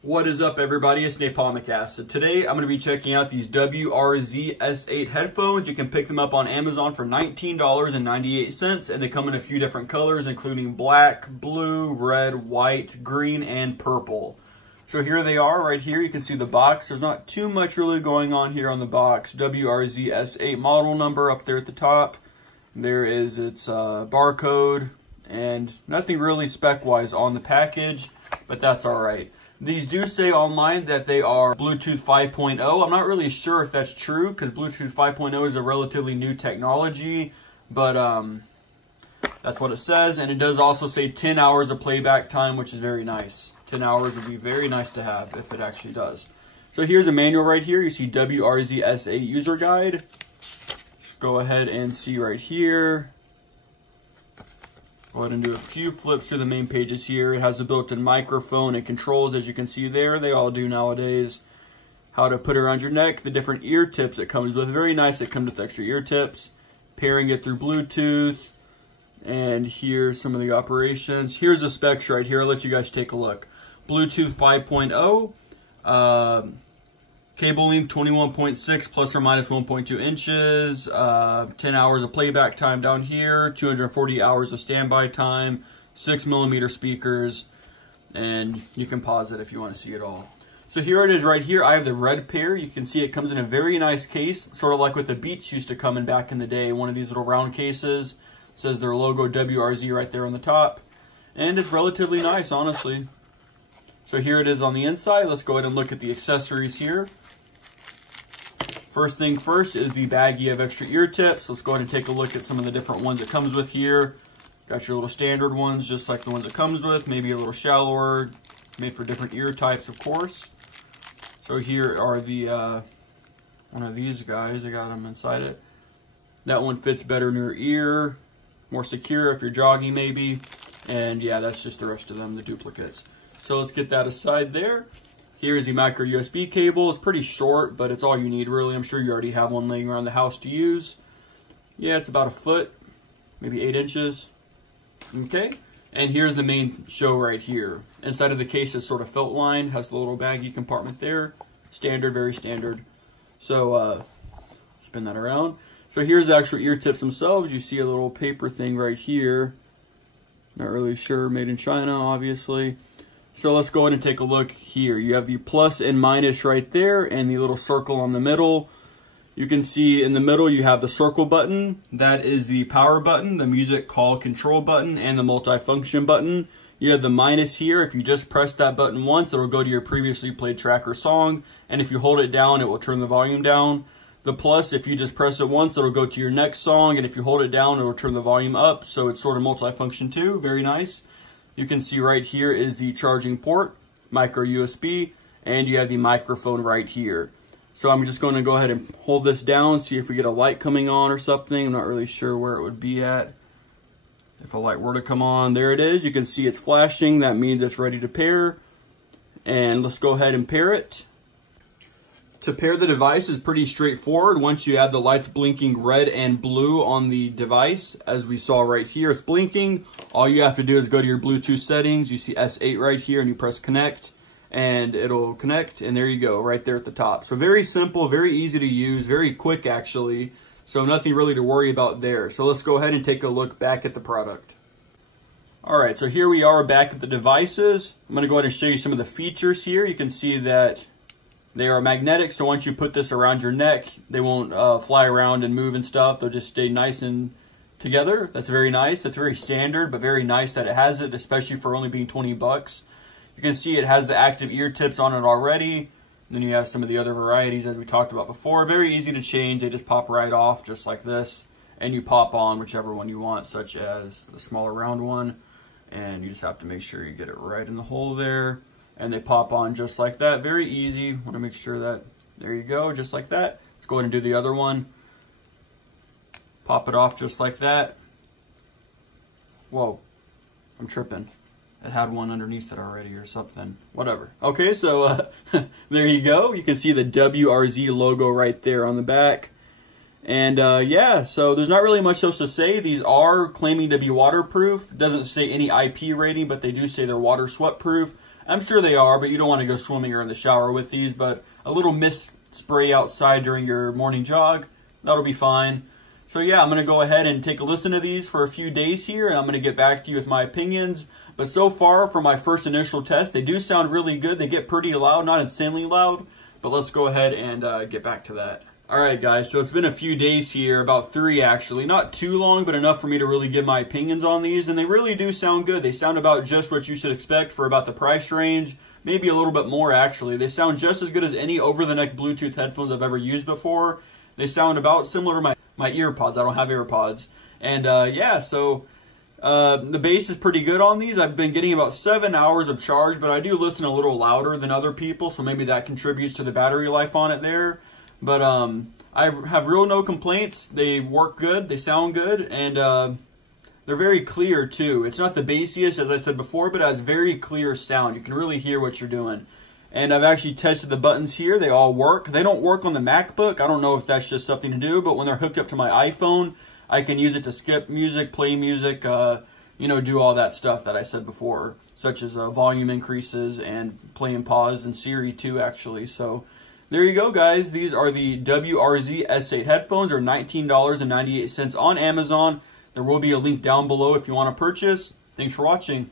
What is up, everybody? It's Napalmic Acid. Today I'm going to be checking out these WRZ S8 headphones. You can pick them up on Amazon for $19.98, and they come in a few different colors, including black, blue, red, white, green, and purple. So here they are right here. You can see the box. There's not too much really going on here on the box. WRZ S8 model number up there at the top. There is its barcode, and nothing really spec-wise on the package, but that's all right. These do say online that they are Bluetooth 5.0. I'm not really sure if that's true because Bluetooth 5.0 is a relatively new technology, but that's what it says. And it does also say 10 hours of playback time, which is very nice. 10 hours would be very nice to have if it actually does. So here's a manual right here. You see WRZ S8 user guide. Let's go ahead and see right here. Go ahead and do a few flips through the main pages here. It has a built-in microphone and controls, as you can see there. They all do nowadays. How to put it around your neck, the different ear tips it comes with. Very nice, it comes with extra ear tips. Pairing it through Bluetooth. And here's some of the operations. Here's the specs right here. I'll let you guys take a look. Bluetooth 5.0. Cable length 21.6 plus or minus 1.2 inches, 10 hours of playback time down here, 240 hours of standby time, 6mm speakers, and you can pause it if you want to see it all. So here it is right here. I have the red pair. You can see it comes in a very nice case, sort of like what the Beats used to come in back in the day, one of these little round cases. It says their logo WRZ right there on the top, and it's relatively nice, honestly. So here it is on the inside. Let's go ahead and look at the accessories here. First thing first is the baggie of extra ear tips. Let's go ahead and take a look at some of the different ones it comes with here. Got your little standard ones, just like the ones it comes with. Maybe a little shallower, made for different ear types, of course. So here are the one of these guys. I got them inside it. That one fits better in your ear, more secure if you're jogging maybe. And yeah, that's just the rest of them, the duplicates. So let's get that aside there. Here's the micro USB cable. It's pretty short, but it's all you need really. I'm sure you already have one laying around the house to use. Yeah, it's about a foot, maybe 8 inches. Okay, and here's the main show right here. Inside of the case is sort of felt lined, has the little baggie compartment there. Standard, very standard. So spin that around. So here's the actual ear tips themselves. You see a little paper thing right here. Not really sure, made in China, obviously. So let's go ahead and take a look here. You have the plus and minus right there and the little circle on the middle. You can see in the middle you have the circle button. That is the power button, the music call control button, and the multifunction button. You have the minus here. If you just press that button once, it will go to your previously played track or song. And if you hold it down, it will turn the volume down. The plus, if you just press it once, it will go to your next song. And if you hold it down, it will turn the volume up. So it's sort of multifunction too. Very nice. You can see right here is the charging port, micro USB, and you have the microphone right here. So I'm just going to go ahead and hold this down, see if we get a light coming on or something. I'm not really sure where it would be at. If a light were to come on, there it is. You can see it's flashing. That means it's ready to pair. And let's go ahead and pair it. To pair the device is pretty straightforward. Once you have the lights blinking red and blue on the device, as we saw right here, it's blinking. All you have to do is go to your Bluetooth settings. You see S8 right here, and you press connect, and it'll connect, and there you go, right there at the top. So very simple, very easy to use, very quick actually. So nothing really to worry about there. So let's go ahead and take a look back at the product. All right, so here we are back at the devices. I'm gonna go ahead and show you some of the features here. You can see that they are magnetic, so once you put this around your neck, they won't fly around and move and stuff. They'll just stay nice and together. That's very nice. That's very standard, but very nice that it has it, especially for only being 20 bucks. You can see it has the active ear tips on it already. And then you have some of the other varieties as we talked about before. Very easy to change. They just pop right off just like this. And you pop on whichever one you want, such as the smaller round one. And you just have to make sure you get it right in the hole there. And they pop on just like that. Very easy. Want to make sure that, there you go, just like that. Let's go ahead and do the other one. Pop it off just like that. Whoa, I'm tripping. It had one underneath it already or something. Whatever. Okay, so there you go. You can see the WRZ logo right there on the back. And yeah, so there's not really much else to say. These are claiming to be waterproof. It doesn't say any IP rating, but they do say they're water sweat proof. I'm sure they are, but you don't want to go swimming or in the shower with these. But a little mist spray outside during your morning jog, that'll be fine. So yeah, I'm going to go ahead and take a listen to these for a few days here, and I'm going to get back to you with my opinions. But so far, for my first initial test, they do sound really good. They get pretty loud, not insanely loud, but let's go ahead and get back to that. Alright guys, so it's been a few days here, about 3 actually. Not too long, but enough for me to really give my opinions on these, and they really do sound good. They sound about just what you should expect for about the price range, maybe a little bit more actually. They sound just as good as any over-the-neck Bluetooth headphones I've ever used before. They sound about similar to my EarPods. I don't have AirPods. And yeah, so the bass is pretty good on these. I've been getting about 7 hours of charge, but I do listen a little louder than other people, so maybe that contributes to the battery life on it there. But I have real no complaints. They work good, they sound good, and they're very clear too. It's not the bassiest, as I said before, but it has very clear sound. You can really hear what you're doing. And I've actually tested the buttons here. They all work. They don't work on the MacBook. I don't know if that's just something to do, but when they're hooked up to my iPhone, I can use it to skip music, play music, you know, do all that stuff that I said before, such as volume increases and play and pause, and Siri too, actually. So there you go, guys. These are the WRZ S8 headphones. They're $19.98 on Amazon. There will be a link down below if you want to purchase. Thanks for watching.